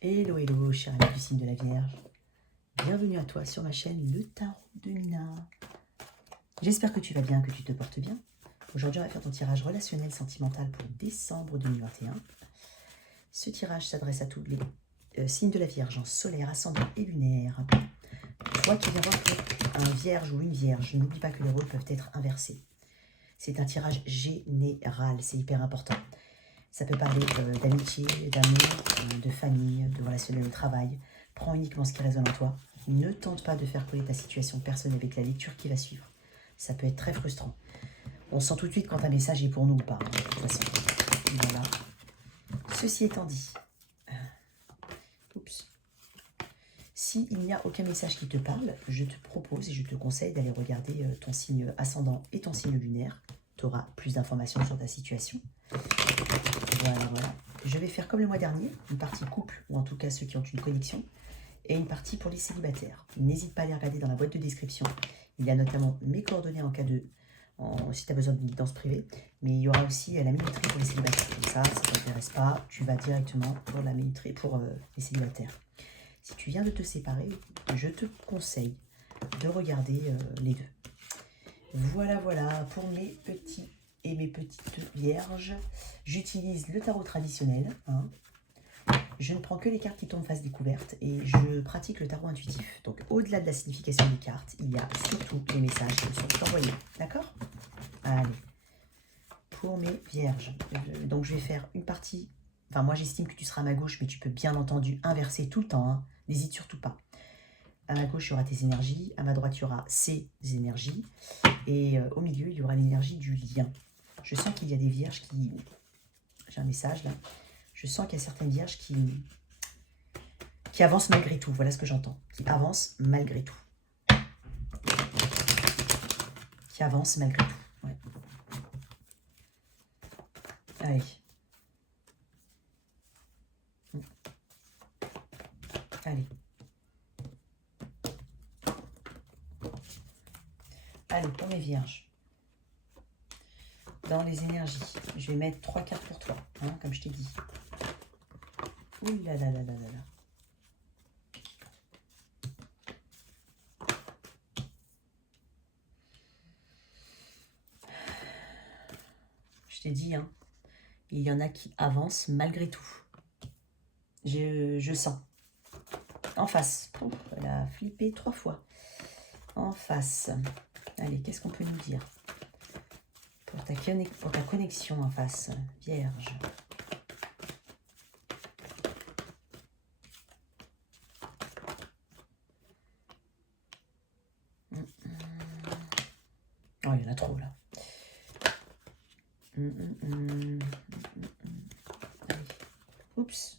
Hello, hello, chère amie du signe de la Vierge. Bienvenue à toi sur ma chaîne Le Tarot de Mina. J'espère que tu vas bien, que tu te portes bien. Aujourd'hui, on va faire ton tirage relationnel sentimental pour décembre 2021. Ce tirage s'adresse à tous les signes de la Vierge en solaire, ascendant et lunaire. Toi qui viens voir pour un vierge ou une vierge, n'oublie pas que les rôles peuvent être inversés. C'est un tirage général, c'est hyper important. Ça peut parler d'amitié, d'amour, de famille, de relationnel au travail. Prends uniquement ce qui résonne en toi. Ne tente pas de faire coller ta situation personnelle avec la lecture qui va suivre. Ça peut être très frustrant. On sent tout de suite quand un message est pour nous ou pas, de toute façon. Voilà. Ceci étant dit, s'il n'y a aucun message qui te parle, je te propose et je te conseille d'aller regarder ton signe ascendant et ton signe lunaire. Tu auras plus d'informations sur ta situation. Voilà. Je vais faire comme le mois dernier, une partie couple, ou en tout cas ceux qui ont une connexion, et une partie pour les célibataires. N'hésite pas à les regarder dans la boîte de description. Il y a notamment mes coordonnées en cas de... si tu as besoin d'une guidance privée, mais il y aura aussi la minuterie pour les célibataires. Comme ça ne t'intéresse pas, tu vas directement pour la minuterie pour les célibataires. Si tu viens de te séparer, je te conseille de regarder les deux. Voilà, pour mes petits et mes petites vierges. J'utilise le tarot traditionnel. Je ne prends que les cartes qui tombent face découverte et je pratique le tarot intuitif. Donc, au-delà de la signification des cartes, il y a surtout les messages qui sont envoyés. D'accord? Allez. Pour mes vierges. Donc, je vais faire une partie... Enfin, moi, j'estime que tu seras à ma gauche, mais tu peux bien entendu inverser tout le temps. N'hésite surtout pas. À ma gauche, il y aura tes énergies. À ma droite, il y aura ces énergies. Et au milieu, il y aura l'énergie du lien. Je sens qu'il y a des vierges qui... J'ai un message là. Je sens qu'il y a certaines vierges qui avancent malgré tout. Voilà ce que j'entends. Qui avancent malgré tout. Qui avancent malgré tout. Ouais. Allez. Allez. Allez, pour mes vierges. Dans les énergies, je vais mettre 3 cartes pour toi, comme je t'ai dit. Ouh là là là là là là. Je t'ai dit, il y en a qui avancent malgré tout. Je sens. En face. Oh, elle a flippé 3 fois. En face. Allez, qu'est-ce qu'on peut nous dire pour ta connexion en face, vierge. Oh, il y en a trop là. Allez. Oups.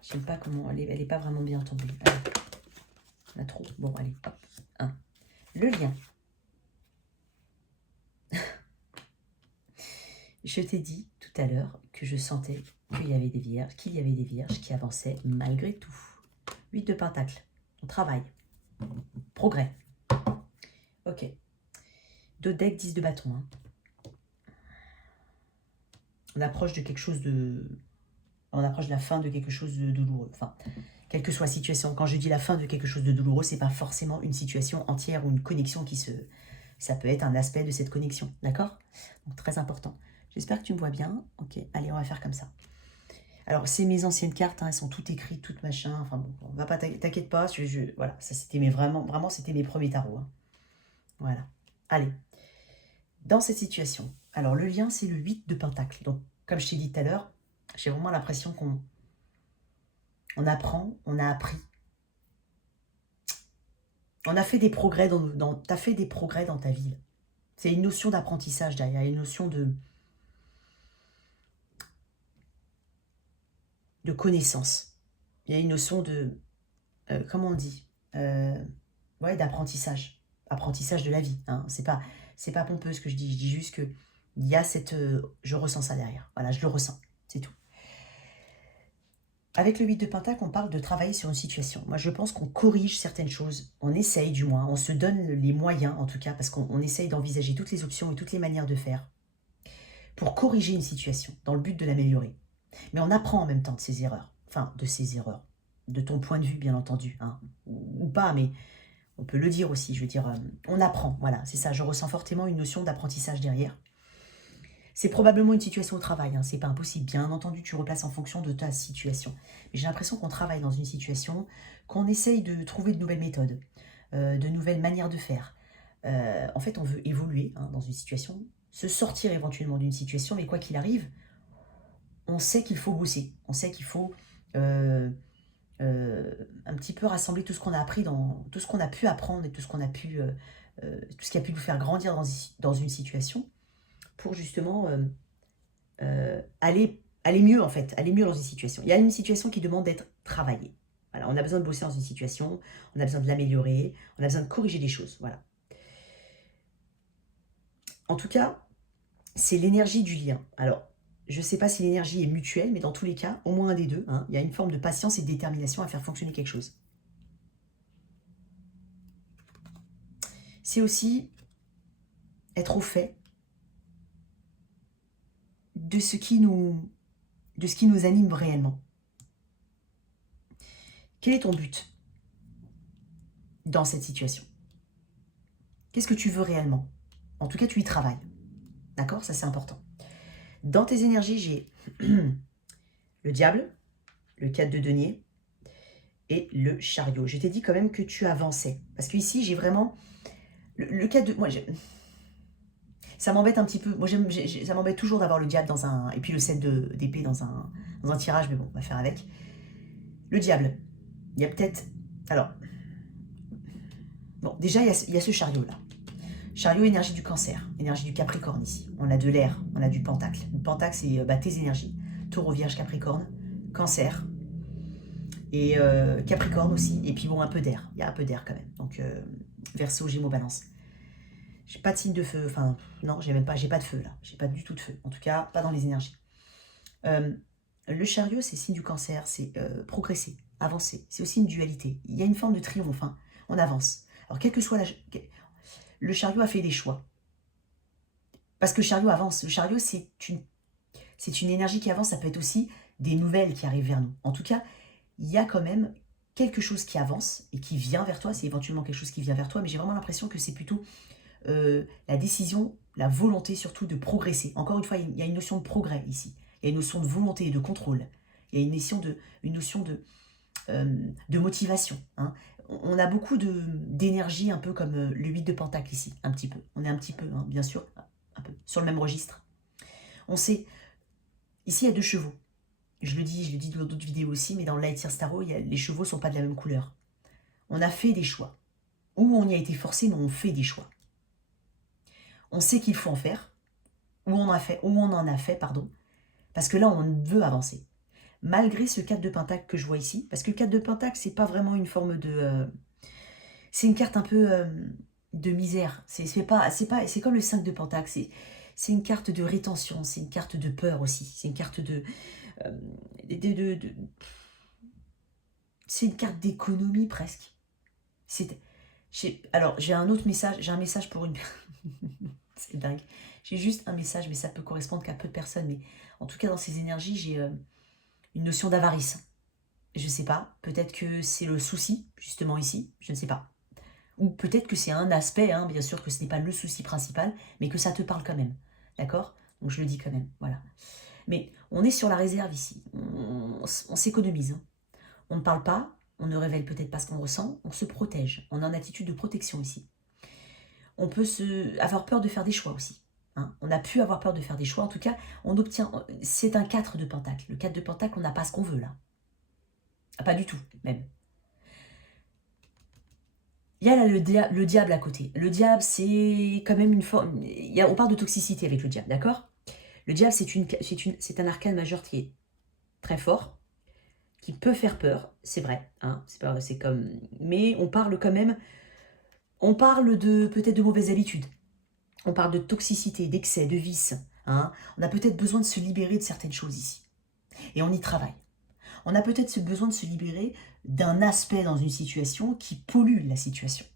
Je sais pas comment, elle est pas vraiment bien tombée. Allez. Il y en a trop. Bon, allez, hop. 1. Le lien. Je t'ai dit tout à l'heure que je sentais qu'il y avait des vierges, qui avançaient malgré tout. 8 de pentacle. On travaille. Progrès. Ok. 2 decks, 10 de bâton. On approche de quelque chose de... On approche de la fin de quelque chose de douloureux. Enfin, quelle que soit la situation. Quand je dis la fin de quelque chose de douloureux, c'est pas forcément une situation entière ou une connexion qui se... Ça peut être un aspect de cette connexion. D'accord? Donc, très important. J'espère que tu me vois bien. Ok, allez, on va faire comme ça. Alors, c'est mes anciennes cartes, elles sont toutes écrites, toutes machin. Enfin bon, on va pas, t'inquiète pas. Voilà, ça c'était vraiment, c'était mes premiers tarots. Voilà. Allez. Dans cette situation, alors le lien, c'est le 8 de pentacle. Donc, comme je t'ai dit tout à l'heure, j'ai vraiment l'impression qu'on apprend, on a appris. On a fait des progrès t'as fait des progrès dans ta vie. C'est une notion d'apprentissage derrière, une notion de connaissance. Il y a une notion de, comment on dit, ouais, d'apprentissage. Apprentissage de la vie. C'est pas pompeux ce que je dis juste que il y a cette... je ressens ça derrière. Voilà, je le ressens. C'est tout. Avec le 8 de pentacle, on parle de travailler sur une situation. Moi, je pense qu'on corrige certaines choses. On essaye du moins. On se donne les moyens, en tout cas, parce qu'on essaye d'envisager toutes les options et toutes les manières de faire pour corriger une situation, dans le but de l'améliorer. Mais on apprend en même temps de ses erreurs. Enfin, de ses erreurs. De ton point de vue, bien entendu. Hein. Ou pas, mais on peut le dire aussi. Je veux dire, on apprend. Voilà, c'est ça. Je ressens fortement une notion d'apprentissage derrière. C'est probablement une situation au travail. Hein. C'est pas impossible. Bien entendu, tu replaces en fonction de ta situation. Mais j'ai l'impression qu'on travaille dans une situation, qu'on essaye de trouver de nouvelles méthodes, de nouvelles manières de faire. En fait, on veut évoluer dans une situation, se sortir éventuellement d'une situation, mais quoi qu'il arrive, on sait qu'il faut bosser. On sait qu'il faut un petit peu rassembler tout ce qu'on a appris, tout ce qu'on a pu apprendre et tout ce qu'on a pu, tout ce qui a pu nous faire grandir dans une situation pour justement aller mieux en fait, aller mieux dans une situation. Il y a une situation qui demande d'être travaillée. Voilà, on a besoin de bosser dans une situation, on a besoin de l'améliorer, on a besoin de corriger des choses. Voilà. En tout cas, c'est l'énergie du lien. Alors, je ne sais pas si l'énergie est mutuelle, mais dans tous les cas, au moins un des deux, hein, il y a une forme de patience et de détermination à faire fonctionner quelque chose. C'est aussi être au fait de ce qui nous anime réellement. Quel est ton but dans cette situation? Qu'est-ce que tu veux réellement? En tout cas, tu y travailles. D'accord? Ça, c'est important. Dans tes énergies, j'ai le diable, le 4 de denier et le chariot. Je t'ai dit quand même que tu avançais. Parce qu'ici, j'ai vraiment... Le 4 de... Moi, ça m'embête un petit peu. Moi, ça m'embête toujours d'avoir le diable dans un... Et puis le 7 d'épée dans un tirage, mais bon, on va faire avec. Le diable. Il y a peut-être... Alors... Bon, déjà, il y a ce chariot-là. Chariot, énergie du cancer, énergie du capricorne ici. On a de l'air, on a du pentacle. Le pentacle, c'est tes énergies. Taureau, vierge, capricorne, cancer. Et capricorne aussi. Et puis bon, un peu d'air. Il y a un peu d'air quand même. Donc, verseau, gémeaux, balance. J'ai pas de signe de feu. Enfin, non, j'ai pas de feu là. J'ai pas du tout de feu. En tout cas, pas dans les énergies. Le chariot, c'est signe du cancer. C'est progresser, avancer. C'est aussi une dualité. Il y a une forme de triomphe. Hein. On avance. Alors, quel que soit le chariot a fait des choix. Parce que le chariot avance. Le chariot, c'est une énergie qui avance. Ça peut être aussi des nouvelles qui arrivent vers nous. En tout cas, il y a quand même quelque chose qui avance et qui vient vers toi. C'est éventuellement quelque chose qui vient vers toi, mais j'ai vraiment l'impression que c'est plutôt la décision, la volonté surtout de progresser. Encore une fois, il y a une notion de progrès ici. Il y a une notion de volonté et de contrôle. Il y a une notion de motivation. Hein. On a beaucoup d'énergie, un peu comme le 8 de pentacle ici, un petit peu. On est un petit peu, hein, bien sûr, un peu, sur le même registre. On sait, ici il y a 2 chevaux. Je le dis dans d'autres vidéos aussi, mais dans le Light Year Tarot, les chevaux ne sont pas de la même couleur. On a fait des choix. Ou on y a été forcé, mais on fait des choix. On sait qu'il faut en faire, ou on en a fait, pardon, parce que là, on veut avancer. Malgré ce 4 de pentacle que je vois ici, parce que le 4 de pentacle, c'est pas vraiment une forme de... c'est une carte un peu de misère. C'est comme le 5 de pentacle, c'est une carte de rétention, c'est une carte de peur aussi, c'est une carte c'est une carte d'économie presque. Alors, j'ai un autre message, j'ai un message pour une... c'est dingue. J'ai juste un message, mais ça peut correspondre qu'à peu de personnes. Mais en tout cas, dans ces énergies, j'ai une notion d'avarice. Je ne sais pas, peut-être que c'est le souci, justement ici, je ne sais pas. Ou peut-être que c'est un aspect, hein, bien sûr que ce n'est pas le souci principal, mais que ça te parle quand même. D'accord? Donc je le dis quand même, voilà. Mais on est sur la réserve ici, on s'économise. Hein. On ne parle pas, on ne révèle peut-être pas ce qu'on ressent, on se protège. On est en attitude de protection ici. On peut avoir peur de faire des choix aussi. Hein. On a pu avoir peur de faire des choix. En tout cas, on obtient... C'est un 4 de pentacle. Le 4 de pentacle, on n'a pas ce qu'on veut là. Pas du tout, même. Il y a là le diable à côté. Le diable, c'est quand même une forme... On parle de toxicité avec le diable, d'accord? Le diable, c'est un arcane majeur qui est très fort, qui peut faire peur, c'est vrai. Hein, c'est comme... Mais on parle quand même... On parle peut-être de mauvaises habitudes. On parle de toxicité, d'excès, de vice. Hein. On a peut-être besoin de se libérer de certaines choses ici. Et on y travaille. On a peut-être besoin de se libérer d'un aspect dans une situation qui pollue la situation.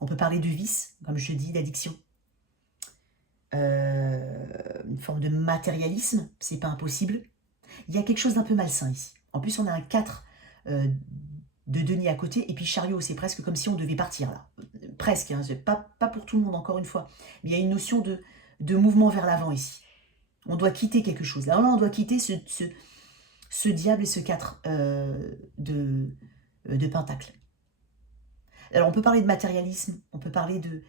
On peut parler de vice, comme je dis, d'addiction. une forme de matérialisme, c'est pas impossible. Il y a quelque chose d'un peu malsain ici. En plus, on a un 4 de denier à côté, et puis chariot, c'est presque comme si on devait partir, là. Presque, hein, pas pour tout le monde, encore une fois. Mais il y a une notion de mouvement vers l'avant ici. On doit quitter quelque chose. Là, on doit quitter ce diable et ce 4 de pentacle. Alors, on peut parler de matérialisme, on peut parler de...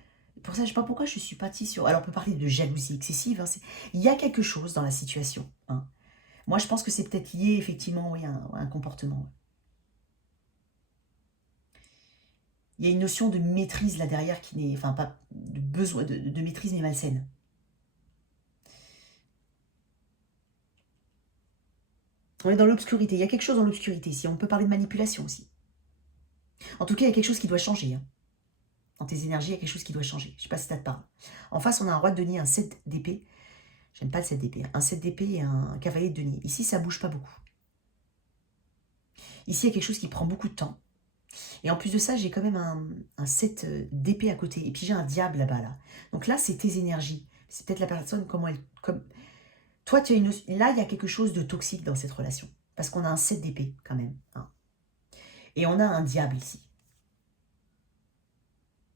Pour ça, je ne sais pas pourquoi je suis partie sur... Alors, on peut parler de jalousie excessive. Hein, il y a quelque chose dans la situation. Hein. Moi, je pense que c'est peut-être lié, effectivement, oui, à un comportement. Il y a une notion de maîtrise là derrière qui n'est... Enfin, pas de besoin de maîtrise, mais malsaine. On est dans l'obscurité. Il y a quelque chose dans l'obscurité ici. On peut parler de manipulation aussi. En tout cas, il y a quelque chose qui doit changer. Hein. Dans tes énergies, il y a quelque chose qui doit changer. Je ne sais pas si ça te parle. En face, on a un roi de denier, un 7 d'épée. J'aime pas le 7 d'épée. Un 7 d'épée et un cavalier de denier. Ici, ça bouge pas beaucoup. Ici, il y a quelque chose qui prend beaucoup de temps. Et en plus de ça, j'ai quand même un 7 d'épée à côté. Et puis j'ai un diable là-bas. Là. Donc là, c'est tes énergies. C'est peut-être la personne, comment elle... Toi, tu as une... Là, il y a quelque chose de toxique dans cette relation. Parce qu'on a un 7 d'épée quand même. Hein. Et on a un diable ici.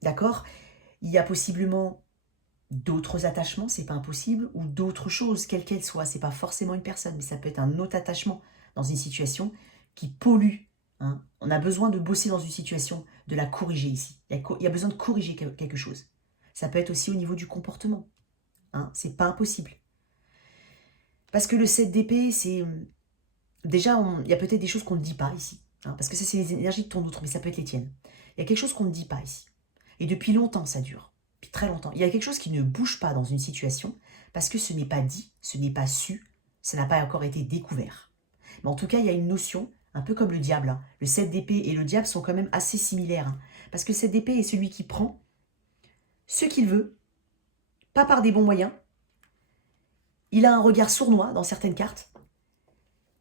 D'accord? Il y a possiblement d'autres attachements, c'est pas impossible, ou d'autres choses, quelles qu'elles soient. C'est pas forcément une personne, mais ça peut être un autre attachement dans une situation qui pollue. Hein. On a besoin de bosser dans une situation, de la corriger ici. Il y a besoin de corriger quelque chose. Ça peut être aussi au niveau du comportement. Hein. C'est pas impossible. Parce que le 7 d'épée, c'est... Déjà, il y a peut-être des choses qu'on ne dit pas ici. Hein, parce que ça, c'est les énergies de ton autre, mais ça peut être les tiennes. Il y a quelque chose qu'on ne dit pas ici. Et depuis longtemps, ça dure. Depuis très longtemps. Il y a quelque chose qui ne bouge pas dans une situation parce que ce n'est pas dit, ce n'est pas su, ça n'a pas encore été découvert. Mais en tout cas, il y a une notion, un peu comme le diable. Hein. Le 7 d'épée et le diable sont quand même assez similaires. Hein, parce que le 7 d'épée est celui qui prend ce qu'il veut, pas par des bons moyens. Il a un regard sournois dans certaines cartes.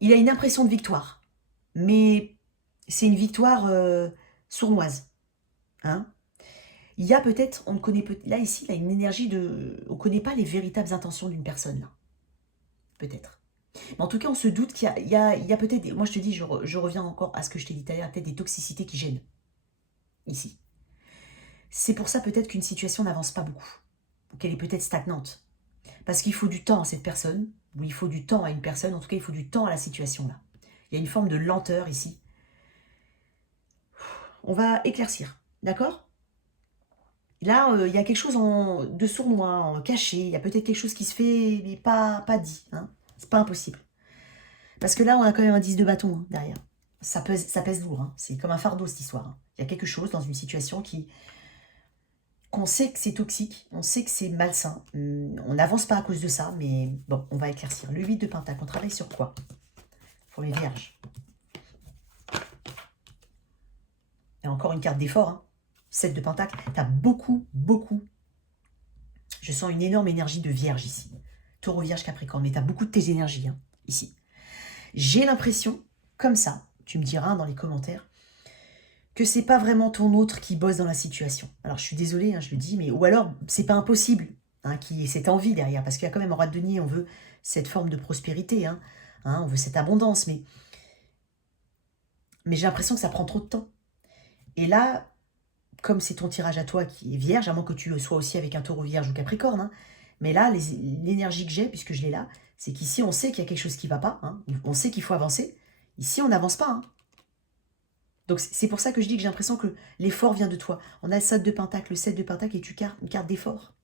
Il a une impression de victoire. Mais c'est une victoire sournoise. Hein. Il y a peut-être, on ne connaît peut là ici, il y a une énergie de... On ne connaît pas les véritables intentions d'une personne, là. Peut-être. Mais en tout cas, on se doute qu'il y a peut-être... Moi, je te dis, je reviens encore à ce que je t'ai dit tout à l'heure, peut-être des toxicités qui gênent. Ici. C'est pour ça peut-être qu'une situation n'avance pas beaucoup. Qu'elle est peut-être stagnante. Parce qu'il faut du temps à cette personne, ou il faut du temps à une personne, en tout cas, il faut du temps à la situation, là. Il y a une forme de lenteur ici. On va éclaircir, d'accord ? Là, il y a quelque chose de sournois, caché. Il y a peut-être quelque chose qui se fait, mais pas dit. Hein. C'est pas impossible. Parce que là, on a quand même un 10 de bâton hein, derrière. Ça pèse lourd. Hein. C'est comme un fardeau, cette histoire. Hein. Il y a quelque chose dans une situation qu'on sait que c'est toxique, on sait que c'est malsain. On n'avance pas à cause de ça, mais bon, on va éclaircir. Le 8 de pentacle, on travaille sur quoi? Pour les vierges. Et encore une carte d'effort. Hein. 7 de pentacle. Tu as beaucoup. Je sens une énorme énergie de vierge ici. Taureau, vierge, capricorne. Mais tu as beaucoup de tes énergies hein, ici. J'ai l'impression, comme ça, tu me diras dans les commentaires, que c'est pas vraiment ton autre qui bosse dans la situation. Alors je suis désolée, hein, je le dis, mais ou alors c'est pas impossible hein, qu'il y ait cette envie derrière, parce qu'il y a quand même un roi de denier, on veut cette forme de prospérité, hein, on veut cette abondance, mais j'ai l'impression que ça prend trop de temps. Et là, comme c'est ton tirage à toi qui est vierge, à moins que tu sois aussi avec un taureau vierge ou capricorne, hein, mais là, l'énergie que j'ai, puisque je l'ai là, c'est qu'ici, on sait qu'il y a quelque chose qui ne va pas, hein, on sait qu'il faut avancer. Ici, on n'avance pas. Hein. Donc, c'est pour ça que je dis que j'ai l'impression que l'effort vient de toi. On a le 7 de pentacle. Le 7 de pentacle est une carte d'effort.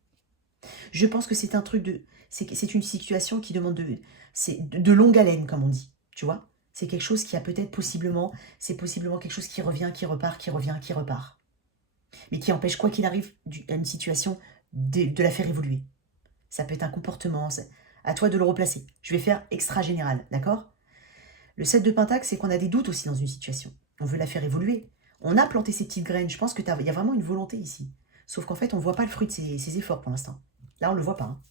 Je pense que c'est un truc de... C'est une situation qui demande de longue haleine, comme on dit. Tu vois? C'est quelque chose qui a peut-être possiblement... C'est possiblement quelque chose qui revient, qui repart, qui revient, qui repart. Mais qui empêche, quoi qu'il arrive, à une situation de la faire évoluer. Ça peut être un comportement. À toi de le replacer. Je vais faire extra général, d'accord? Le 7 de pentacle, c'est qu'on a des doutes aussi dans une situation. On veut la faire évoluer. On a planté ces petites graines. Je pense qu'il y a vraiment une volonté ici. Sauf qu'en fait, on ne voit pas le fruit de ses efforts pour l'instant. Là, on ne le voit pas. Hein.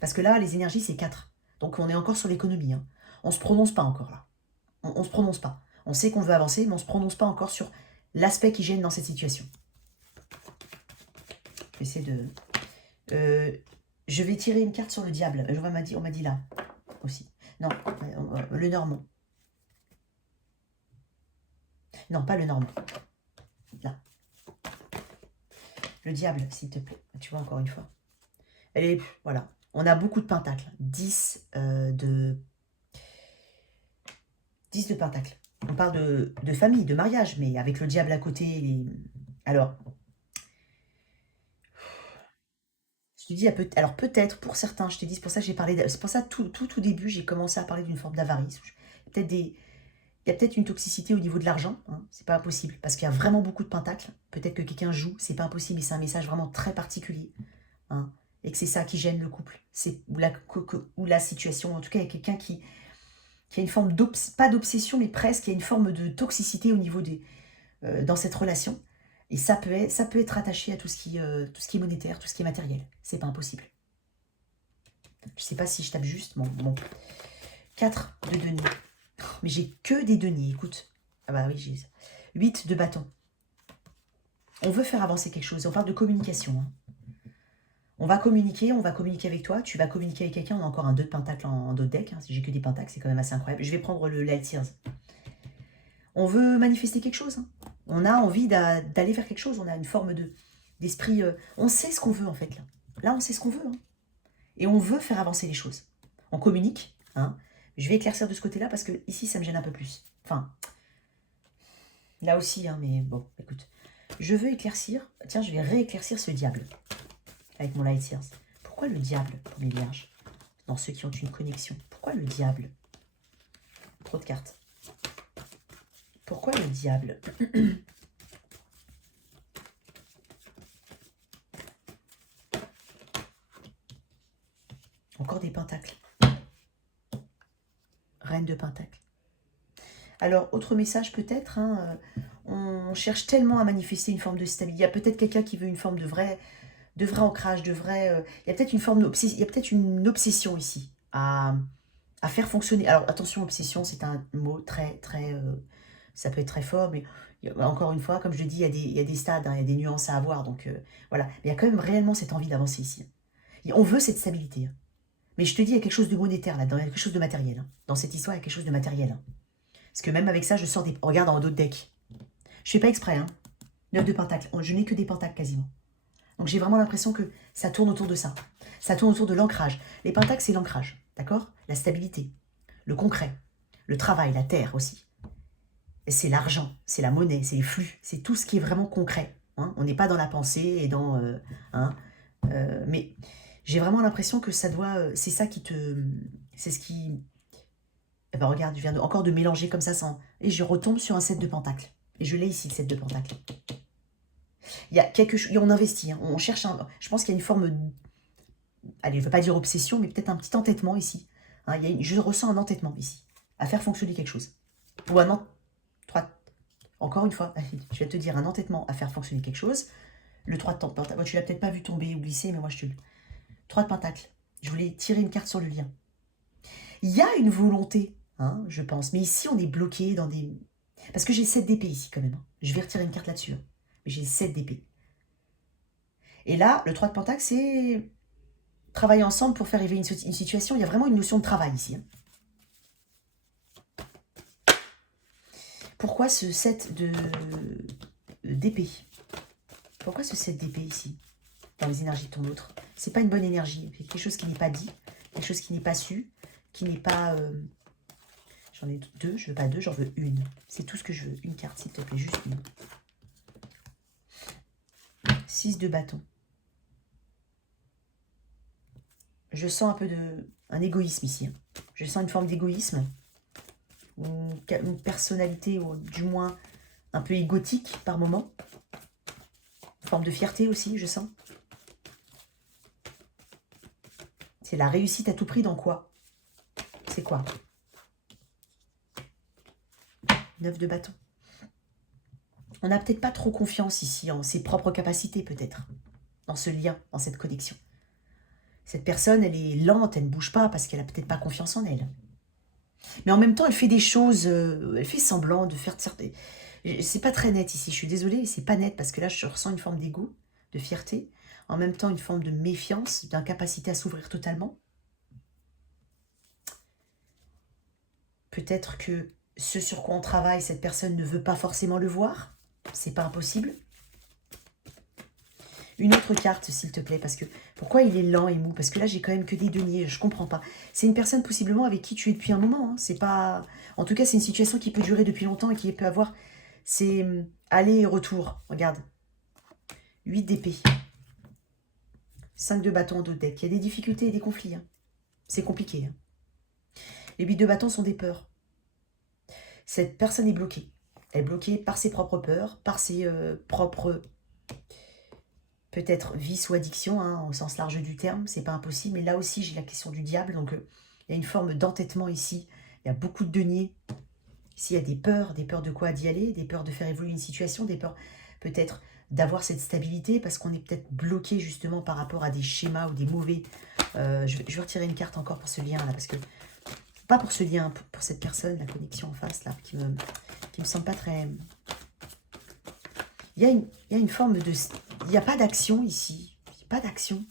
Parce que là, les énergies, c'est 4. Donc, on est encore sur l'économie. Hein. On ne se prononce pas encore là. On ne se prononce pas. On sait qu'on veut avancer, mais on ne se prononce pas encore sur l'aspect qui gêne dans cette situation. J'essaie de... Je vais tirer une carte sur le diable. On m'a dit là aussi. Non, le normand. Non, pas le normand. Là. Le diable, s'il te plaît. Tu vois, encore une fois. Elle est, voilà. On a beaucoup de pentacles. 10 de pentacles. On parle de famille, de mariage, mais avec le diable à côté. Alors, je te dis, alors peut-être pour certains, je te dis, c'est pour ça que j'ai parlé, c'est pour ça tout début, j'ai commencé à parler d'une forme d'avarice. Il y a peut-être une toxicité au niveau de l'argent, hein, c'est pas impossible, parce qu'il y a vraiment beaucoup de pentacles. Peut-être que quelqu'un joue, c'est pas impossible, mais c'est un message vraiment très particulier. Hein, et que c'est ça qui gêne le couple. Ou la situation. En tout cas, il y a quelqu'un qui a une forme pas d'obsession, mais presque, il y a une forme de toxicité au niveau dans cette relation. Et ça peut être attaché à tout ce qui est monétaire, tout ce qui est matériel. C'est pas impossible. Je sais pas si je tape juste. Bon. 4 de denier. Mais j'ai que des deniers, écoute. Ah bah oui, j'ai 8 de bâton. On veut faire avancer quelque chose. On parle de communication. Hein. On va communiquer avec toi. Tu vas communiquer avec quelqu'un. On a encore un 2 de pentacle en dos de deck. Hein. Si j'ai que des pentacles, c'est quand même assez incroyable. Je vais prendre le Light Tears. On veut manifester quelque chose. Hein. On a envie d'aller vers quelque chose. On a une forme d'esprit. On sait ce qu'on veut, en fait. Là, on sait ce qu'on veut. Hein. Et on veut faire avancer les choses. On communique. Hein. Je vais éclaircir de ce côté-là parce que ici, ça me gêne un peu plus. Enfin, là aussi, hein, mais bon, écoute. Je veux éclaircir. Tiens, je vais rééclaircir ce diable avec mon Light Tears. Pourquoi le diable pour mes vierges? Dans ceux qui ont une connexion. Pourquoi le diable? Trop de cartes. Pourquoi le diable? Encore des pentacles. Reine de pentacles. Alors, autre message peut-être, hein, on cherche tellement à manifester une forme de stabilité. Il y a peut-être quelqu'un qui veut une forme de vrai ancrage, il y a peut-être une obsession ici à faire fonctionner. Alors, attention, obsession, c'est un mot très, ça peut être très fort, mais encore une fois, comme je le dis, il y a des stades, hein, il y a des nuances à avoir, donc voilà. Mais il y a quand même réellement cette envie d'avancer ici. On veut cette stabilité. Hein. Mais je te dis, il y a quelque chose de monétaire là-dedans, il y a quelque chose de matériel. Hein. Dans cette histoire, il y a quelque chose de matériel. Hein. Parce que même avec ça, je sors des... Regarde en dos de deck. Je fais pas exprès, hein. 9 de pentacles. Je n'ai que des pentacles quasiment. Donc j'ai vraiment l'impression que ça tourne autour de ça. Ça tourne autour de l'ancrage. Les pentacles, c'est l'ancrage, d'accord? La stabilité, le concret, le travail, la terre aussi. C'est l'argent, c'est la monnaie, c'est les flux, c'est tout ce qui est vraiment concret. Hein. On n'est pas dans la pensée et dans... mais j'ai vraiment l'impression que ça doit... c'est ça qui te... C'est ce qui... Eh ben regarde, je viens encore de mélanger comme ça sans... Et je retombe sur un 7 de pentacles. Et je l'ai ici, le 7 de pentacles. Il y a quelque chose... On investit, hein. On cherche un... Je pense qu'il y a une forme... Allez, je ne veux pas dire obsession, mais peut-être un petit entêtement ici. Hein, je ressens un entêtement ici. À faire fonctionner quelque chose. Ou un... Encore une fois, je vais te dire un entêtement à faire fonctionner quelque chose. Le 3 de pentacles. Moi, tu l'as peut-être pas vu tomber ou glisser, mais moi, je te le... 3 de pentacles. Je voulais tirer une carte sur le lien. Il y a une volonté, hein, je pense. Mais ici, on est bloqué dans des... Parce que j'ai 7 d'épée ici, quand même. Hein. Je vais retirer une carte là-dessus. Hein. Mais j'ai 7 d'épée. Et là, le 3 de pentacles, c'est... Travailler ensemble pour faire arriver une situation. Il y a vraiment une notion de travail ici. Hein. Pourquoi ce 7 d'épée? Pourquoi ce 7 d'épée ici? Dans les énergies de ton autre. C'est pas une bonne énergie. Il y a quelque chose qui n'est pas dit. Quelque chose qui n'est pas su. Qui n'est pas... J'en ai 2. Je veux pas 2, j'en veux une. C'est tout ce que je veux. Une carte, s'il te plaît. Juste une. 6 de bâton. Je sens un peu un égoïsme ici. Hein. Je sens une forme d'égoïsme. Une personnalité, ou du moins un peu égotique par moment. Une forme de fierté aussi, je sens. C'est la réussite à tout prix dans quoi? C'est quoi? 9 de bâton. On n'a peut-être pas trop confiance ici en ses propres capacités, peut-être. Dans ce lien, dans cette connexion. Cette personne, elle est lente, elle ne bouge pas parce qu'elle n'a peut-être pas confiance en elle. Mais en même temps, elle fait des choses, elle fait semblant de faire... C'est pas très net ici, je suis désolée, c'est pas net parce que là, je ressens une forme d'ego, de fierté. En même temps, une forme de méfiance, d'incapacité à s'ouvrir totalement. Peut-être que ce sur quoi on travaille, cette personne ne veut pas forcément le voir. C'est pas impossible. Une autre carte, s'il te plaît, parce que... Pourquoi il est lent et mou? Parce que là, j'ai quand même que des deniers, je comprends pas. C'est une personne possiblement avec qui tu es depuis un moment. Hein. C'est pas... En tout cas, c'est une situation qui peut durer depuis longtemps et qui peut avoir... C'est aller et retour. Regarde. 8 d'épée. 5 de bâton en dos de deck. Il y a des difficultés et des conflits. Hein. C'est compliqué. Hein. Les 8 de bâton sont des peurs. Cette personne est bloquée. Elle est bloquée par ses propres peurs, par ses propres... Peut-être vice ou addiction, hein, au sens large du terme, c'est pas impossible. Mais là aussi, j'ai la question du diable. Donc, il y a une forme d'entêtement ici. Il y a beaucoup de deniers. Ici, il y a des peurs de quoi d'y aller, des peurs de faire évoluer une situation, des peurs peut-être d'avoir cette stabilité parce qu'on est peut-être bloqué justement par rapport à des schémas ou des mauvais... je vais retirer une carte encore pour ce lien-là, parce que... Pas pour ce lien, pour cette personne, la connexion en face, là, qui me semble pas très... Il y a une forme de... Il n'y a pas d'action ici. Il n'y a pas d'action.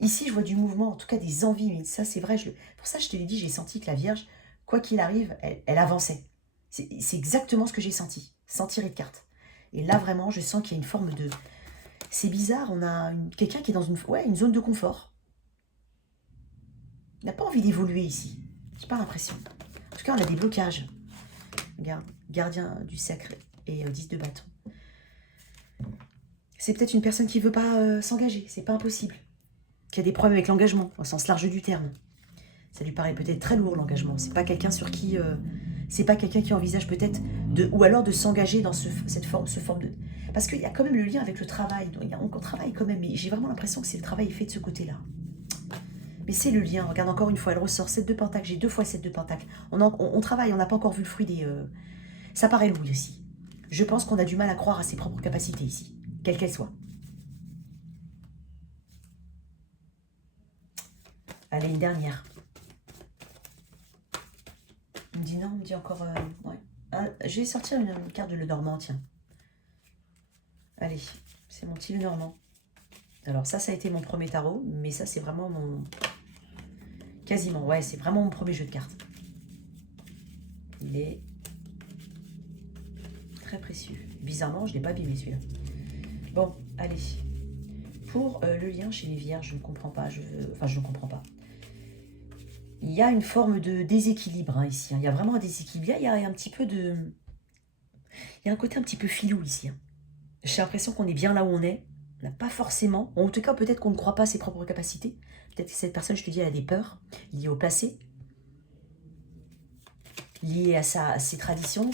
Ici, je vois du mouvement, en tout cas des envies. Mais ça, c'est vrai. Pour ça, je te l'ai dit, j'ai senti que la Vierge, quoi qu'il arrive, elle avançait. C'est exactement ce que j'ai senti. Sans tirer de carte. Et là, vraiment, je sens qu'il y a une forme de... C'est bizarre, on a quelqu'un qui est dans une zone de confort. Il n'a pas envie d'évoluer ici. J'ai pas l'impression. En tout cas, on a des blocages. Regarde, gardien du sacré et 10 de bâton. C'est peut-être une personne qui ne veut pas s'engager. C'est pas impossible. Qui a des problèmes avec l'engagement, au sens large du terme. Ça lui paraît peut-être très lourd, l'engagement. C'est pas quelqu'un sur qui... c'est pas quelqu'un qui envisage peut-être de... Ou alors de s'engager dans ce forme de... Parce qu'il y a quand même le lien avec le travail. Donc, on travaille quand même. Mais j'ai vraiment l'impression que c'est le travail fait de ce côté-là. Mais c'est le lien. Regarde, encore une fois, elle ressort 7 de pentacle. J'ai 2 fois 7 de pentacle. On travaille, on n'a pas encore vu le fruit des... Ça paraît lourd ici. Je pense qu'on a du mal à croire à ses propres capacités ici. Quelles qu'elles soient. Allez, une dernière. Il me dit non, il me dit encore... ouais. Ah, je vais sortir une carte de Lenormand, tiens. Allez, c'est mon petit Lenormand. Alors ça a été mon premier tarot, mais ça, c'est vraiment mon... Quasiment, ouais, c'est vraiment mon premier jeu de cartes. Il est très précieux. Bizarrement, je ne l'ai pas abîmé, celui-là. Bon, allez. Pour le lien chez les vierges, je ne comprends pas. Je ne comprends pas. Il y a une forme de déséquilibre hein, ici. Hein. Il y a vraiment un déséquilibre. Il y a un petit peu de... Il y a un côté un petit peu filou ici. Hein. J'ai l'impression qu'on est bien là où on est. On n'a pas forcément... En tout cas, peut-être qu'on ne croit pas à ses propres capacités. Peut-être que cette personne, je te dis, elle a des peurs liées au passé. Liées à ses traditions,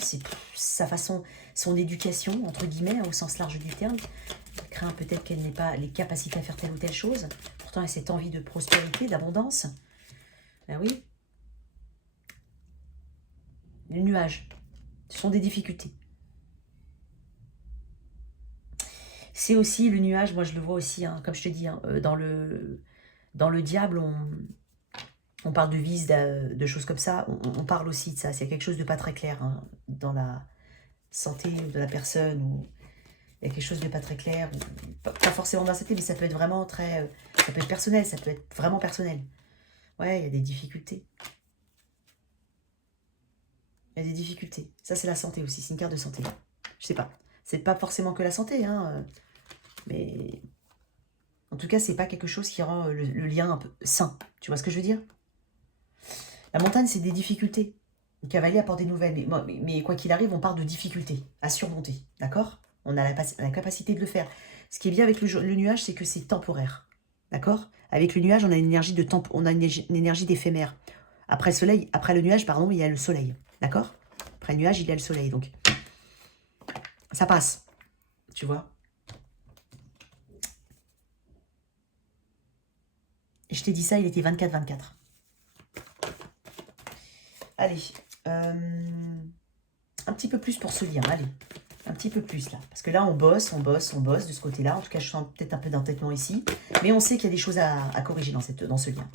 sa façon, son éducation, entre guillemets, au sens large du terme. Elle craint peut-être qu'elle n'ait pas les capacités à faire telle ou telle chose. Pourtant, elle a cette envie de prospérité, d'abondance. Ben oui. Les nuages, ce sont des difficultés. C'est aussi le nuage, moi je le vois aussi, hein, comme je te dis, hein, dans le diable, on parle de vice, de choses comme ça, on parle aussi de ça. C'est quelque chose de pas très clair hein, dans la santé de la personne, ou il y a quelque chose de pas très clair, pas forcément dans la santé, mais ça peut être vraiment très... ça peut être personnel, ça peut être vraiment personnel. Ouais, il y a des difficultés. Il y a des difficultés. Ça, c'est la santé aussi. C'est une carte de santé. Je sais pas. C'est pas forcément que la santé, hein. Mais en tout cas, c'est pas quelque chose qui rend le lien un peu sain. Tu vois ce que je veux dire? La montagne, c'est des difficultés. Le cavalier apporte des nouvelles. Mais quoi qu'il arrive, on part de difficultés à surmonter. D'accord? On a la capacité de le faire. Ce qui est bien avec le nuage, c'est que c'est temporaire. D'accord? Avec le nuage, on a une énergie de temps, on a une énergie d'éphémère. Après le nuage, pardon, il y a le soleil. D'accord? Après le nuage, il y a le soleil. Donc, ça passe. Tu vois? Et je t'ai dit ça, il était 24-24. Allez. Un petit peu plus pour ce lien. Allez. Un petit peu plus là. Parce que là, on bosse de ce côté-là. En tout cas, je sens peut-être un peu d'entêtement ici. Mais on sait qu'il y a des choses à corriger dans ce lien.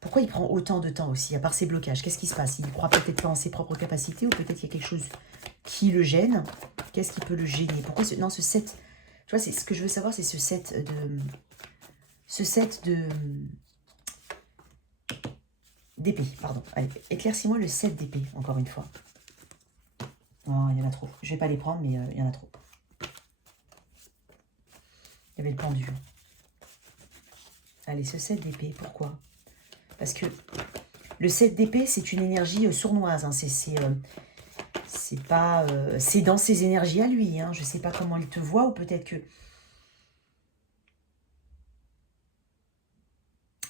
Pourquoi il prend autant de temps aussi, à part ses blocages? Qu'est-ce qui se passe? Il ne croit peut-être pas en ses propres capacités, ou peut-être qu'il y a quelque chose qui le gêne. Qu'est-ce qui peut le gêner? Pourquoi ce 7 Tu vois, c'est ce que je veux savoir, c'est ce set de... Ce set de... D'épée, pardon. Allez, éclaircis-moi le set d'épée, encore une fois. Oh, il y en a trop. Je vais pas les prendre, mais il y en a trop. Il y avait le pendu. Allez, ce set d'épée, pourquoi? Parce que le set d'épée, c'est une énergie sournoise. Hein. C'est pas... c'est dans ses énergies à lui. Hein. Je sais pas comment il te voit, ou peut-être que...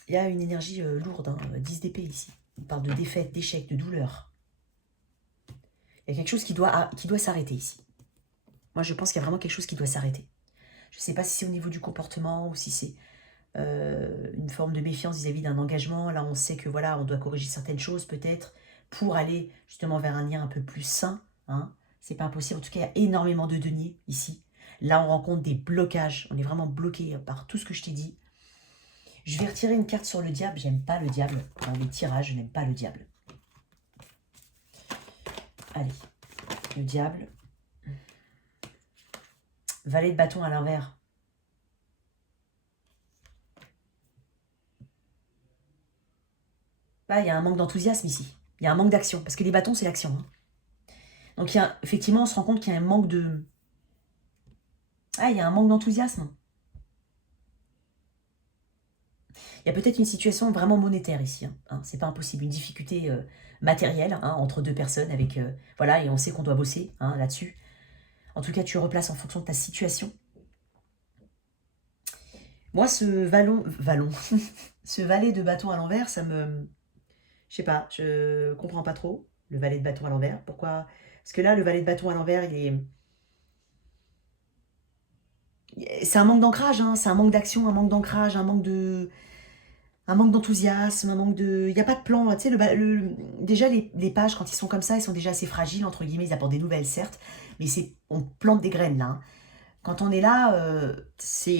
Il y a une énergie lourde, hein, 10 d'épée ici. On parle de défaite, d'échec, de douleur. Il y a quelque chose qui doit s'arrêter ici. Moi, je pense qu'il y a vraiment quelque chose qui doit s'arrêter. Je ne sais pas si c'est au niveau du comportement ou si c'est une forme de méfiance vis-à-vis d'un engagement. Là, on sait que voilà, on doit corriger certaines choses peut-être pour aller justement vers un lien un peu plus sain. Hein. C'est pas impossible. En tout cas, il y a énormément de deniers ici. Là, on rencontre des blocages. On est vraiment bloqué par tout ce que je t'ai dit. Je vais retirer une carte sur le diable. J'aime pas le diable. Dans les tirages, je n'aime pas le diable. Allez, le diable. Valet de bâton à l'envers. Là, il y a un manque d'enthousiasme ici. Il y a un manque d'action. Parce que les bâtons, c'est l'action. Hein. Donc, effectivement, on se rend compte qu'il y a un manque de... Ah, il y a un manque d'enthousiasme. Il y a peut-être une situation vraiment monétaire ici. Hein. C'est pas impossible. Une difficulté matérielle entre deux personnes. Avec, voilà, et on sait qu'on doit bosser là-dessus. En tout cas, tu replaces en fonction de ta situation. Moi, ce ce valet de bâton à l'envers, ça me... Je sais pas, je comprends pas trop. Le valet de bâton à l'envers. Pourquoi? Parce que là, le valet de bâton à l'envers, il est... C'est un manque d'ancrage, hein. C'est un manque d'action, un manque d'ancrage, un manque d'enthousiasme, un manque de... Il n'y a pas de plan. Tu sais, déjà, les pages, quand ils sont comme ça, ils sont déjà assez fragiles, entre guillemets. Ils apportent des nouvelles, certes. Mais on plante des graines, là. Hein. Quand on est là,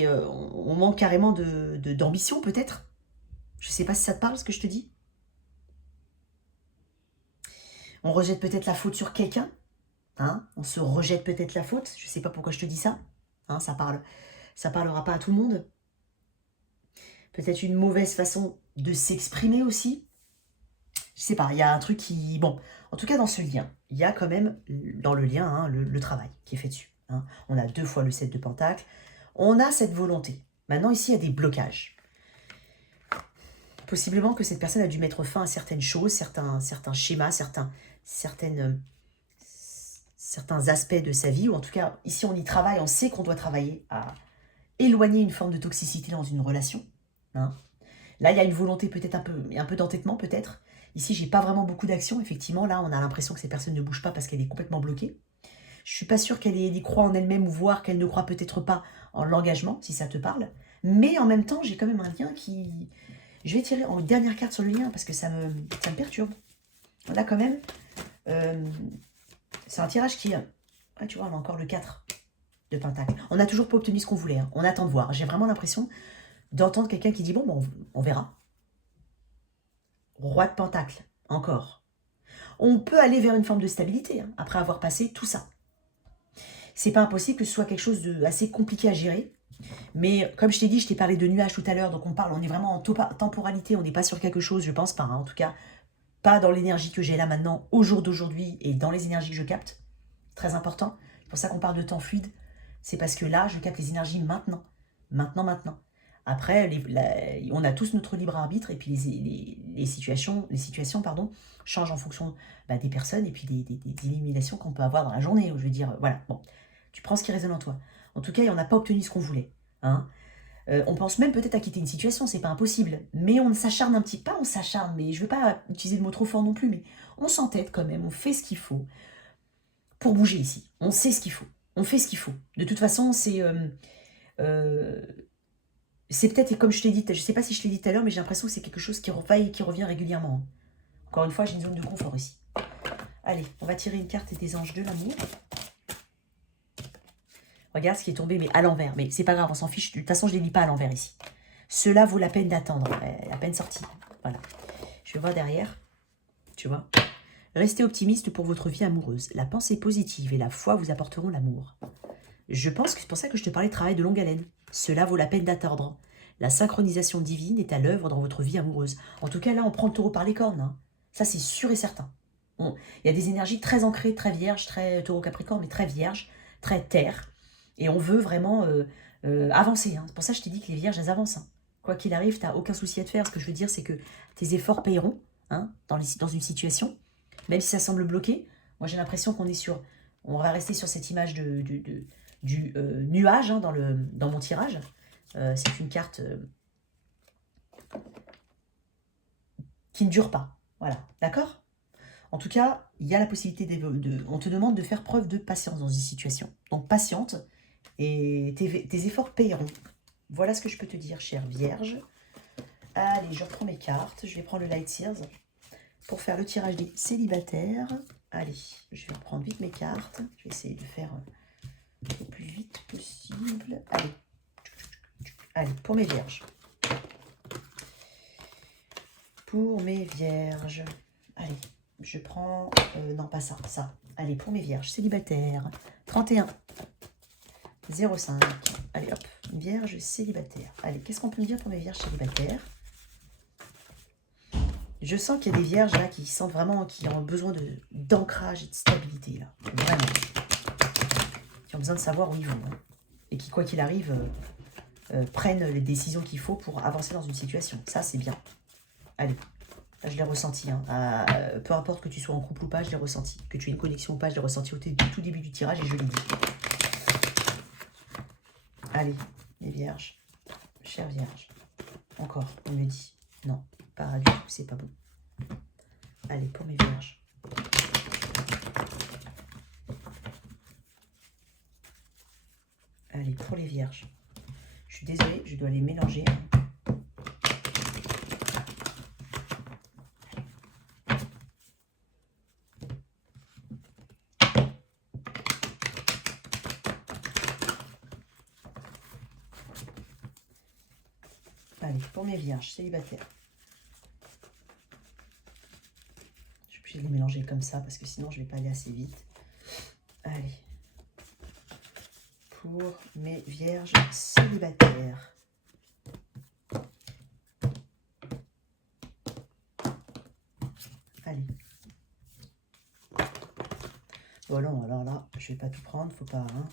on manque carrément d'ambition, peut-être. Je sais pas si ça te parle, ce que je te dis. On rejette peut-être la faute sur quelqu'un. Hein, on se rejette peut-être la faute. Je sais pas pourquoi je te dis ça. Hein, ça parlera pas à tout le monde. Peut-être une mauvaise façon de s'exprimer aussi. Je sais pas, il y a un truc qui... Bon, en tout cas, dans ce lien, il y a quand même, dans le lien, hein, le travail qui est fait dessus. Hein. On a 2 fois le 7 de Pentacle. On a cette volonté. Maintenant, ici, il y a des blocages. Possiblement que cette personne a dû mettre fin à certaines choses, certains schémas, certains aspects de sa vie, ou en tout cas, ici, on y travaille, on sait qu'on doit travailler à éloigner une forme de toxicité dans une relation. Hein. Là, il y a une volonté peut-être un peu d'entêtement, peut-être. Ici, j'ai pas vraiment beaucoup d'action. Effectivement, là, on a l'impression que cette personne ne bouge pas parce qu'elle est complètement bloquée. Je suis pas sûre qu'elle y croit en elle-même ou voire qu'elle ne croit peut-être pas en l'engagement, si ça te parle. Mais en même temps, j'ai quand même un lien qui... Je vais tirer en dernière carte sur le lien parce que ça me perturbe. On a quand même... c'est un tirage qui... Ouais, tu vois, on a encore le 4 de Pentacle. On n'a toujours pas obtenu ce qu'on voulait. Hein. On attend de voir. J'ai vraiment l'impression d'entendre quelqu'un qui dit, bon, on verra. Roi de Pentacle, encore. On peut aller vers une forme de stabilité, hein, après avoir passé tout ça. C'est pas impossible que ce soit quelque chose de assez compliqué à gérer. Mais comme je t'ai dit, je t'ai parlé de nuages tout à l'heure, donc on est vraiment en temporalité, on n'est pas sur quelque chose, je pense pas, hein, en tout cas, pas dans l'énergie que j'ai là maintenant, au jour d'aujourd'hui, et dans les énergies que je capte. Très important. C'est pour ça qu'on parle de temps fluide. C'est parce que là, je capte les énergies maintenant. Maintenant. Après, on a tous notre libre arbitre, et puis les situations changent en fonction des personnes, et puis des illuminations qu'on peut avoir dans la journée. Je veux dire, voilà, bon, tu prends ce qui résonne en toi. En tout cas, on n'a pas obtenu ce qu'on voulait. Hein. On pense même peut-être à quitter une situation, c'est pas impossible. Mais on s'acharne un petit... Pas on s'acharne, mais je veux pas utiliser le mot trop fort non plus, mais on s'entête quand même, on fait ce qu'il faut pour bouger ici. On sait ce qu'il faut. On fait ce qu'il faut. De toute façon, c'est peut-être, comme je t'ai dit, je sais pas si je t'ai dit tout à l'heure, mais j'ai l'impression que c'est quelque chose qui revient régulièrement. Encore une fois, j'ai une zone de confort ici. Allez, on va tirer une carte des anges de l'amour. Regarde ce qui est tombé, mais à l'envers. Mais c'est pas grave, on s'en fiche. De toute façon, je ne les lis pas à l'envers ici. Cela vaut la peine d'attendre. La peine sortie. Voilà. Je vais voir derrière. Tu vois. Restez optimiste pour votre vie amoureuse. La pensée positive et la foi vous apporteront l'amour. Je pense que c'est pour ça que je te parlais de travail de longue haleine. Cela vaut la peine d'attendre. La synchronisation divine est à l'œuvre dans votre vie amoureuse. En tout cas, là, on prend le taureau par les cornes. Hein. Ça, c'est sûr et certain. Il y a des énergies très ancrées, très vierges, très taureau capricorne, mais très vierges, très terre. Et on veut vraiment avancer. Hein. C'est pour ça que je t'ai dit que les vierges, elles avancent. Hein. Quoi qu'il arrive, tu n'as aucun souci à te faire. Ce que je veux dire, c'est que tes efforts paieront hein, dans une situation. Même si ça semble bloqué, moi j'ai l'impression qu'on est sur... On va rester sur cette image du nuage hein, dans mon tirage. C'est une carte qui ne dure pas. Voilà, d'accord? En tout cas, il y a la possibilité on te demande de faire preuve de patience dans une situation. Donc patiente et tes efforts payeront. Voilà ce que je peux te dire, chère Vierge. Allez, je reprends mes cartes. Je vais prendre le Light Sears pour faire le tirage des célibataires. Allez, je vais reprendre vite mes cartes. Je vais essayer de faire le plus vite possible. Allez. Allez, pour mes vierges. Pour mes vierges. Allez, je prends... non, pas ça, ça. Allez, pour mes vierges célibataires. 31. 05. Allez, hop. Une vierge célibataire. Allez, qu'est-ce qu'on peut me dire pour mes vierges célibataires? Je sens qu'il y a des vierges là qui sentent vraiment, qui ont besoin d'ancrage et de stabilité là. Vraiment. Qui ont besoin de savoir où ils vont. Hein. Et qui, quoi qu'il arrive, prennent les décisions qu'il faut pour avancer dans une situation. Ça, c'est bien. Allez. Là, je l'ai ressenti. Hein. Peu importe que tu sois en couple ou pas, je l'ai ressenti. Que tu aies une connexion ou pas, je l'ai ressenti au tout début du tirage et je l'ai dit. Allez, les vierges. Chères vierges. Encore, on me dit. Non, pas du tout, c'est pas bon. Allez, pour mes vierges. Allez, pour les vierges. Je suis désolée, je dois les mélanger. Allez, pour mes vierges célibataires. Je suis obligée de les mélanger comme ça parce que sinon je ne vais pas aller assez vite. Allez. Pour mes vierges célibataires. Allez. Bon non, alors là, je vais pas tout prendre, faut pas. Hein.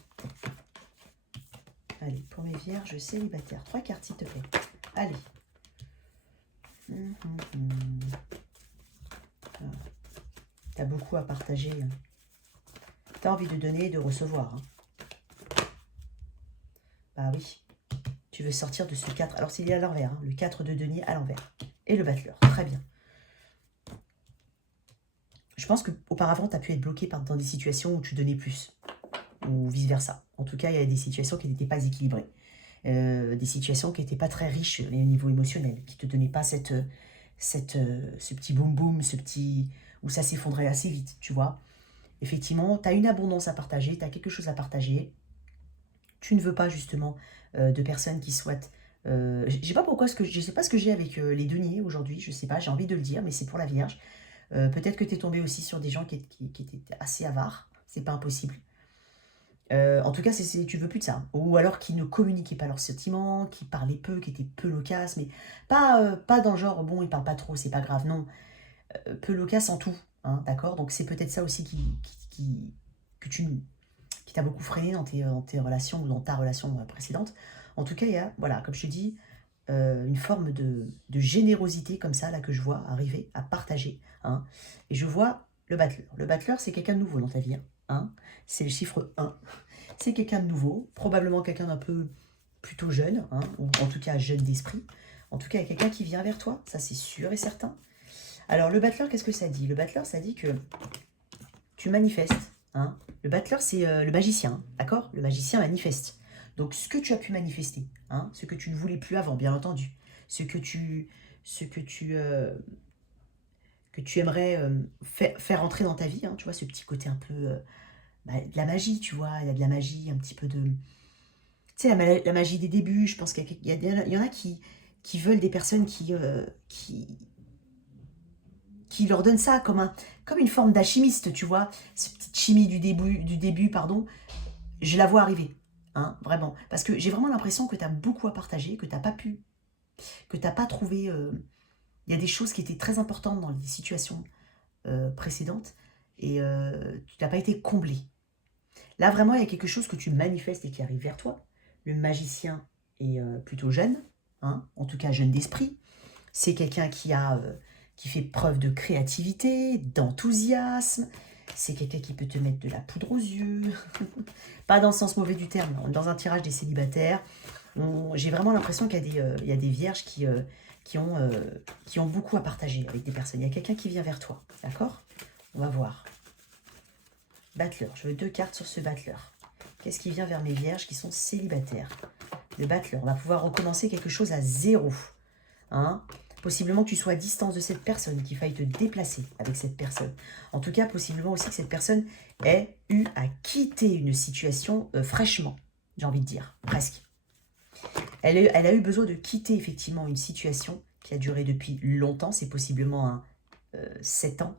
Allez, pour mes vierges célibataires. 3 cartes, s'il te plaît. Allez. T'as beaucoup à partager. T'as envie de donner et de recevoir. Hein. Bah oui. Tu veux sortir de ce 4. Alors, c'est à l'envers. Hein. Le 4 de denier à l'envers. Et le battleur. Très bien. Je pense qu'auparavant, tu as pu être bloqué dans des situations où tu donnais plus. Ou vice-versa. En tout cas, il y a des situations qui n'étaient pas équilibrées. Des situations qui n'étaient pas très riches au niveau émotionnel. Qui ne te donnaient pas ce petit boum-boum, ce petit... où ça s'effondrait assez vite, tu vois. Effectivement, tu as une abondance à partager, tu as quelque chose à partager. Tu ne veux pas, justement, de personnes qui souhaitent... je sais pas ce que j'ai avec les deniers aujourd'hui, je sais pas, j'ai envie de le dire, mais c'est pour la Vierge. Peut-être que tu es tombé aussi sur des gens qui étaient assez avares, c'est pas impossible. En tout cas, tu veux plus de ça. Hein. Ou alors qui ne communiquaient pas leurs sentiments, qui parlaient peu, qui étaient peu loquaces, mais pas dans le genre, bon, ils parlent pas trop, c'est pas grave, non. Peu loquaces en tout, hein, d'accord? Donc c'est peut-être ça aussi qui t'a beaucoup freiné dans tes relations ou dans ta relation précédente. En tout cas, il y a, voilà, comme je te dis, une forme de générosité comme ça, là, que je vois arriver à partager. Hein. Et je vois le battleur. Le battleur, c'est quelqu'un de nouveau dans ta vie. Hein. C'est le chiffre 1. C'est quelqu'un de nouveau, probablement quelqu'un d'un peu plutôt jeune, hein, ou en tout cas jeune d'esprit. En tout cas, il y a quelqu'un qui vient vers toi, ça c'est sûr et certain. Alors, le battleur, qu'est-ce que ça dit? Le battleur, ça dit que tu manifestes. Hein. Le battleur, c'est le magicien, d'accord? Le magicien manifeste. Donc, ce que tu as pu manifester, hein, ce que tu ne voulais plus avant, bien entendu, ce que tu aimerais faire entrer dans ta vie, hein, tu vois, ce petit côté un peu de la magie, tu vois, il y a de la magie, un petit peu de... Tu sais, la magie des débuts, je pense qu'il y en a qui veulent des personnes qui leur donnent ça comme une forme d'alchimiste, tu vois, cette petite chimie du début, pardon, je la vois arriver. Hein, vraiment. Parce que j'ai vraiment l'impression que tu as beaucoup à partager, que tu n'as pas pu, que tu n'as pas trouvé... Il y a des choses qui étaient très importantes dans les situations précédentes et tu n'as pas été comblé. Là, vraiment, il y a quelque chose que tu manifestes et qui arrive vers toi. Le magicien est plutôt jeune, hein, en tout cas jeune d'esprit. C'est quelqu'un qui fait preuve de créativité, d'enthousiasme. C'est quelqu'un qui peut te mettre de la poudre aux yeux. Pas dans le sens mauvais du terme, dans un tirage des célibataires. J'ai vraiment l'impression qu'il y a des vierges qui ont beaucoup à partager avec des personnes. Il y a quelqu'un qui vient vers toi, d'accord? On va voir. Battleur, je veux 2 cartes sur ce battleur. Qu'est-ce qui vient vers mes vierges qui sont célibataires? Le battleur, on va pouvoir recommencer quelque chose à zéro. Hein? Possiblement que tu sois à distance de cette personne, qu'il faille te déplacer avec cette personne. En tout cas, possiblement aussi que cette personne ait eu à quitter une situation fraîchement, j'ai envie de dire, presque. Elle a eu besoin de quitter effectivement une situation qui a duré depuis longtemps, c'est possiblement 7 ans,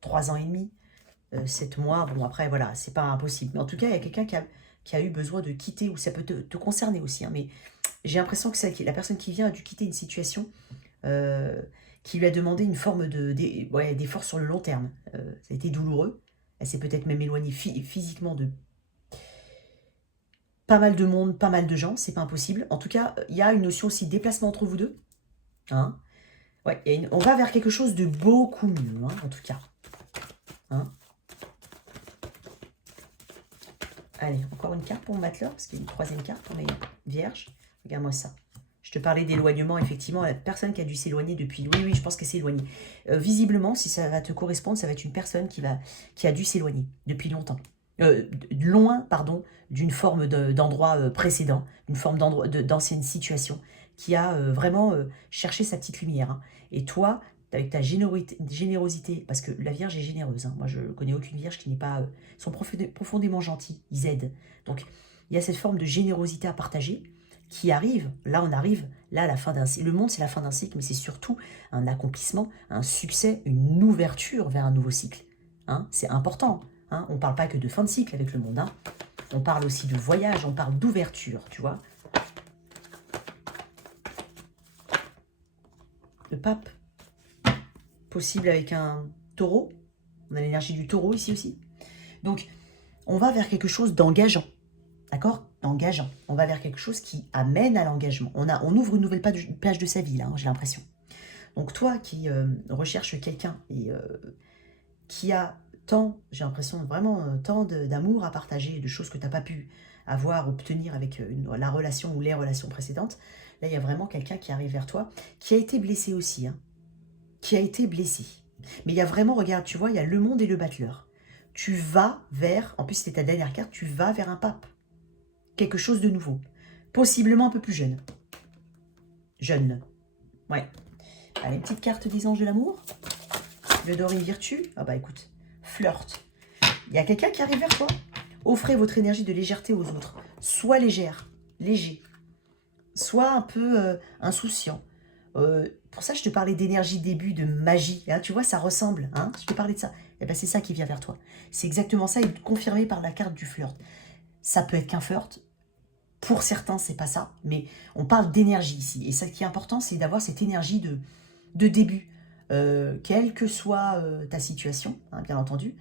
3 ans et demi, 7 mois, bon après voilà, c'est pas impossible. Mais en tout cas, il y a quelqu'un qui a eu besoin de quitter, ou ça peut te concerner aussi, hein, mais j'ai l'impression que la personne qui vient a dû quitter une situation qui lui a demandé une forme d'effort sur le long terme. Ça a été douloureux, elle s'est peut-être même éloignée physiquement de pas mal de monde, pas mal de gens, c'est pas impossible. En tout cas, il y a une notion aussi de déplacement entre vous deux. Hein, ouais, on va vers quelque chose de beaucoup mieux, hein, en tout cas. Hein. Allez, encore une carte pour mon battleur, parce qu'il y a une 3e carte pour mes vierges. Regarde-moi ça. Je te parlais d'éloignement, effectivement, la personne qui a dû s'éloigner depuis... Oui, je pense qu'elle s'est éloignée. Visiblement, si ça va te correspondre, ça va être une personne qui a dû s'éloigner depuis longtemps. Loin, pardon, d'une forme d'endroit précédent, d'une forme d'ancienne situation, qui a vraiment cherché sa petite lumière. Hein. Et toi, avec ta générosité, parce que la Vierge est généreuse, hein. Moi je ne connais aucune Vierge qui n'est pas... sont profondément gentils, ils aident. Donc il y a cette forme de générosité à partager qui arrive, là on arrive, là à la fin d'un cycle. Le monde c'est la fin d'un cycle, mais c'est surtout un accomplissement, un succès, une ouverture vers un nouveau cycle. Hein, c'est important. Hein, on ne parle pas que de fin de cycle avec le monde. Hein. On parle aussi de voyage, on parle d'ouverture, tu vois. Le pape, possible avec un taureau. On a l'énergie du taureau ici aussi. Donc, on va vers quelque chose d'engageant. D'accord? D'engageant. On va vers quelque chose qui amène à l'engagement. On ouvre une nouvelle page de sa vie, là, hein, j'ai l'impression. Donc, toi qui recherches quelqu'un et qui a tant, j'ai l'impression, vraiment tant d'amour à partager, de choses que tu n'as pas pu avoir, obtenir avec la relation ou les relations précédentes, là, il y a vraiment quelqu'un qui arrive vers toi, qui a été blessé aussi, hein, qui a été blessé. Mais il y a vraiment, regarde, tu vois, il y a le monde et le battleur. Tu vas vers, en plus c'était ta dernière carte, tu vas vers un pape. Quelque chose de nouveau. Possiblement un peu plus jeune. Jeune. Ouais. Allez, une petite carte des anges de l'amour. Le Dorine Virtue. Ah bah écoute, flirt. Il y a quelqu'un qui arrive vers toi. Offrez votre énergie de légèreté aux autres. Sois légère, léger. Sois un peu insouciant. Pour ça, je te parlais d'énergie début, de magie. Hein, tu vois, ça ressemble. Hein, je te parlais de ça. Et ben, c'est ça qui vient vers toi. C'est exactement ça, et confirmé par la carte du flirt. Ça peut être qu'un flirt. Pour certains, c'est pas ça. Mais on parle d'énergie ici. Et ça qui est important, c'est d'avoir cette énergie de début. Quelle que soit ta situation, hein, bien entendu.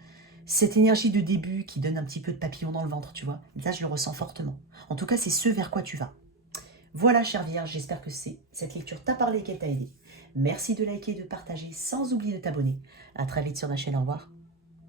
Cette énergie de début qui donne un petit peu de papillon dans le ventre, tu vois. Là, je le ressens fortement. En tout cas, c'est ce vers quoi tu vas. Voilà, chère Vierge, j'espère que cette lecture t'a parlé et qu'elle t'a aidé. Merci de liker et de partager, sans oublier de t'abonner. À très vite sur ma chaîne, au revoir.